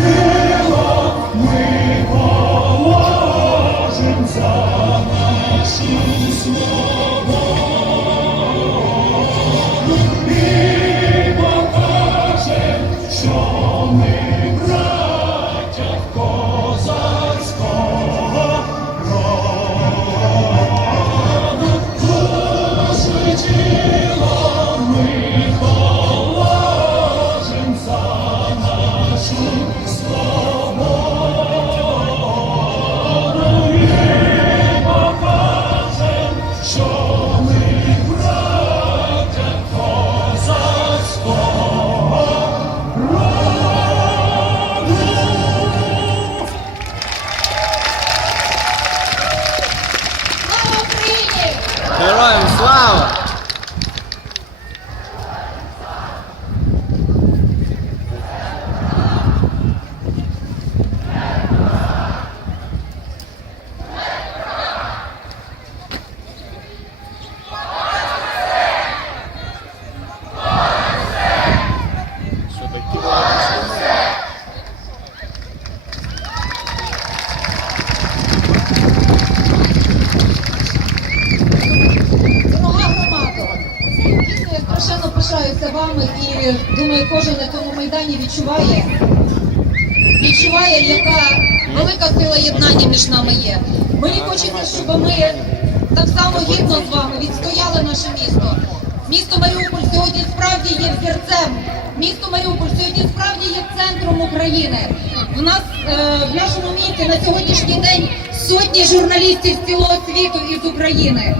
тіло ми покажем, що ми браття козацького роду. Наше пишаюся вами і думаю, кожен на цьому майдані відчуває, відчуває, яка велика сила єднання між нами є. Мені хочеться, щоб ми так само гідно з вами відстояли наше місто. Місто Маріуполь сьогодні справді є взірцем. Місто Маріуполь сьогодні справді є центром України. В нас е, в нашому місті на сьогоднішній день сотні журналістів з цілого світу і з України.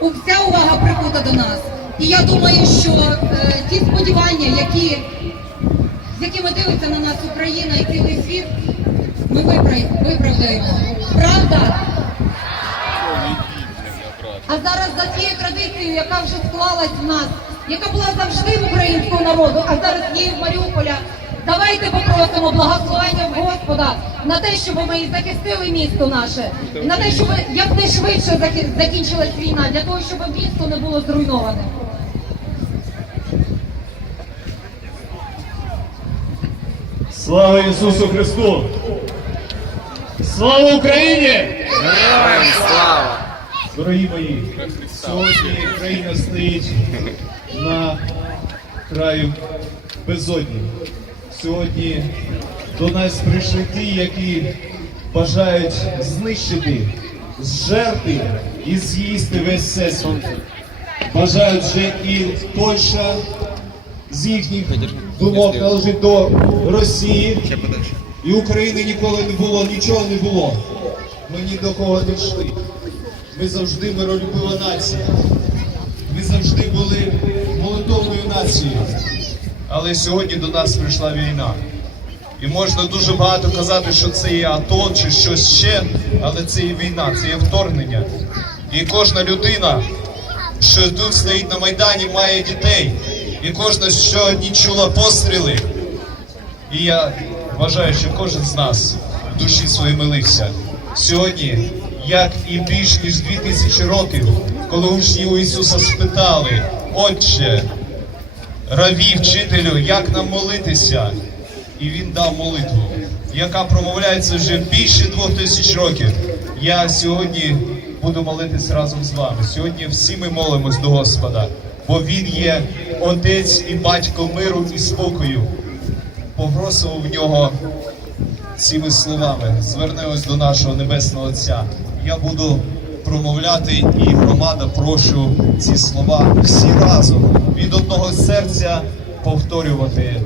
Вся увага прикута до нас. І я думаю, що е, ті сподівання, які, з якими дивиться на нас Україна і цілий світ, ми випра- виправдаємо. Правда? А зараз за тією традицією, яка вже склалась в нас, яка була завжди в українського народу, а зараз є в Маріуполя. Давайте попросимо благословення в Господа на те, щоб ми і захистили місто наше, на те, щоб якнайшвидше закінчилась війна, для того, щоб місто не було зруйноване. Слава Ісусу Христу! Слава Україні! Героям слава! Дорогі мої, сьогодні країна стоїть на краю безодні. Сьогодні до нас прийшли ті, які бажають знищити, зжерти і з'їсти весь всесвіт. Бажають вже і Польща з їхніх думок належить до Росії. І України ніколи не було, нічого не було. Ми ні до кого не йшли. Ми завжди миролюбива нація. Ми завжди були молитовною нацією. Але сьогодні до нас прийшла війна. І можна дуже багато казати, що це є АТО чи щось ще, але це є війна, це є вторгнення. І кожна людина, що тут стоїть на Майдані, має дітей. І кожна сьогодні чула постріли. І я вважаю, що кожен з нас в душі своїй милився. Сьогодні, як і більш ніж дві тисячі років, коли учні у Ісуса спитали, Отче, раві, вчителю, як нам молитися? І він дав молитву, яка промовляється вже більше двох тисяч років. Я сьогодні буду молитись разом з вами. Сьогодні всі ми молимось до Господа, бо Він є Отець і батько миру і спокою попросимо в нього цими словами. Звернемось до нашого небесного Отця. Я буду промовляти, і громада прошу ці слова всі разом від одного серця повторювати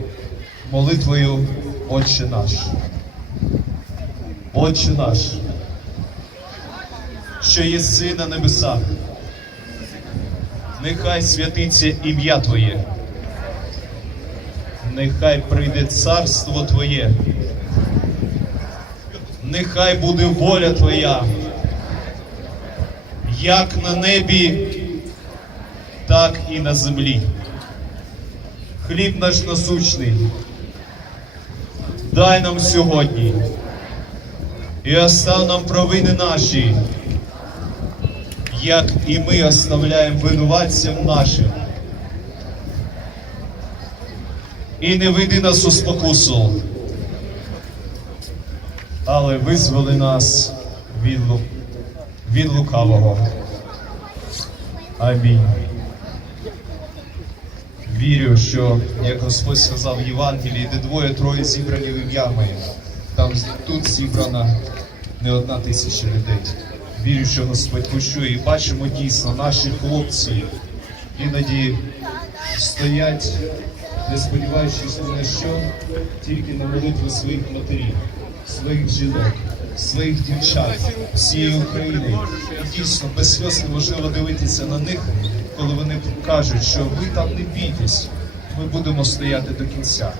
молитвою Отче наш. Отче наш, що єси на небесах, нехай святиться ім'я Твоє нехай прийде царство Твоє, нехай буде воля Твоя, як на небі, так і на землі. Хліб наш насущний, дай нам сьогодні і остав нам провини наші, як і ми оставляємо винуватцям нашим. І не веди нас у спокусу, але визволи нас від, лу- від лукавого. Амінь. Вірю, що як Господь сказав в Євангелії, де двоє-троє зібрані в ім'я моє, там тут зібрана не одна тисяча людей. Вірю, що Господь почує і бачимо дійсно наші хлопці іноді стоять, не сподіваючись ні на що, тільки на молитви своїх матерів, своїх жінок, своїх дівчат, всієї України. І дійсно без сльоз неможливо дивитися на них, коли вони кажуть, що ви там не бійтесь, ми будемо стояти до кінця.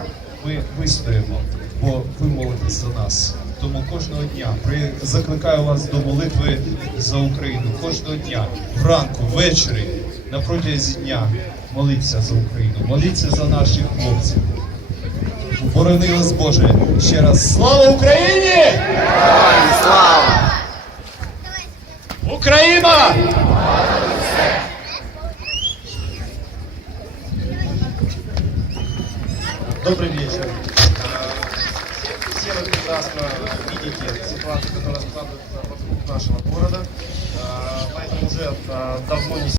Ми вистоїмо, бо ви молитесь за нас. Тому кожного дня закликаю вас до молитви за Україну. Кожного дня, вранку, ввечері, на протязі дня моліться за Україну, моліться за наших хлопців. Борони вас Боже. Ще раз слава Україні! Героям слава! Україна! Добрый вечер. Все вы прекрасно видите ситуацию, которая складывается вокруг нашего города. Э, Поэтому уже э, давно не